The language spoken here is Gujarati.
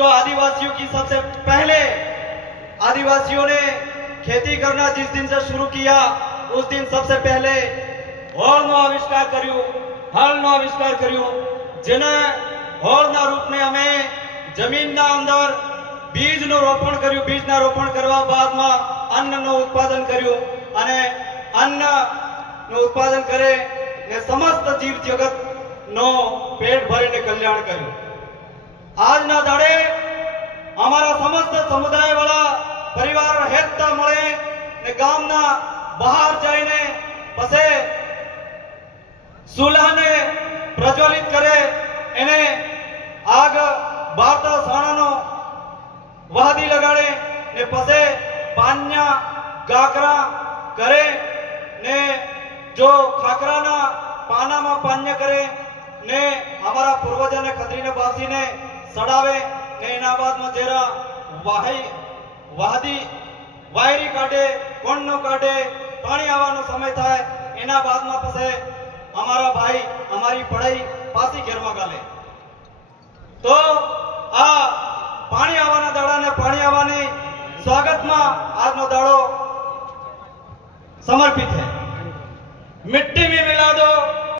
जो आदिवासियों की सबसे पहले आदिवासियों ने खेती करना जिस दिन से शुरू किया उस दिन सबसे पहले हळનો આવિષ્કાર કર્યો, હળનો આવિષ્કાર કર્યો, જેને હળના રૂપને અમે જમીનના અંદર બીજનું રોપણ કર્યું, બીજના રોપણ કરવા બાદમાં અન્નનું ઉત્પાદન કર્યું અને અન્નનું ઉત્પાદન કરે ને સમસ્ત જીવ જગતનો પેટ ભરીને કલ્યાણ કર્યું। આજના દાડે અમારા સમસ્ત સમુદાય વાળા પરિવાર હેતતા મળે ને ગામના બહાર જઈને પછી ચૂલાને પ્રજ્વલિત કરે એને આગ બારતા સાણાનો વાદી લગાડે ને પછી પાન્યા ગાકરા કરે ને જો ખાકરાના પાનામાં પાન્ય કરે ને અમારા પૂર્વજોને ખતરીને બાસીને સડાવે ને એના બાદમાં જેરા વાહદી વાયરી કાઢે, કોણનો કાઢે, પાણી આવવાનો સમય થાય એના બાદમાં પછી અમારા ભાઈ અમારી પઢાઈ પાછી ઘેરમાં ગાલે। તો આ પાણી આવવાના દાડાને પાણી આવવાની સ્વાગતમાં આજનો દાડો સમર્પિત છે। मिट्टी में मिला दो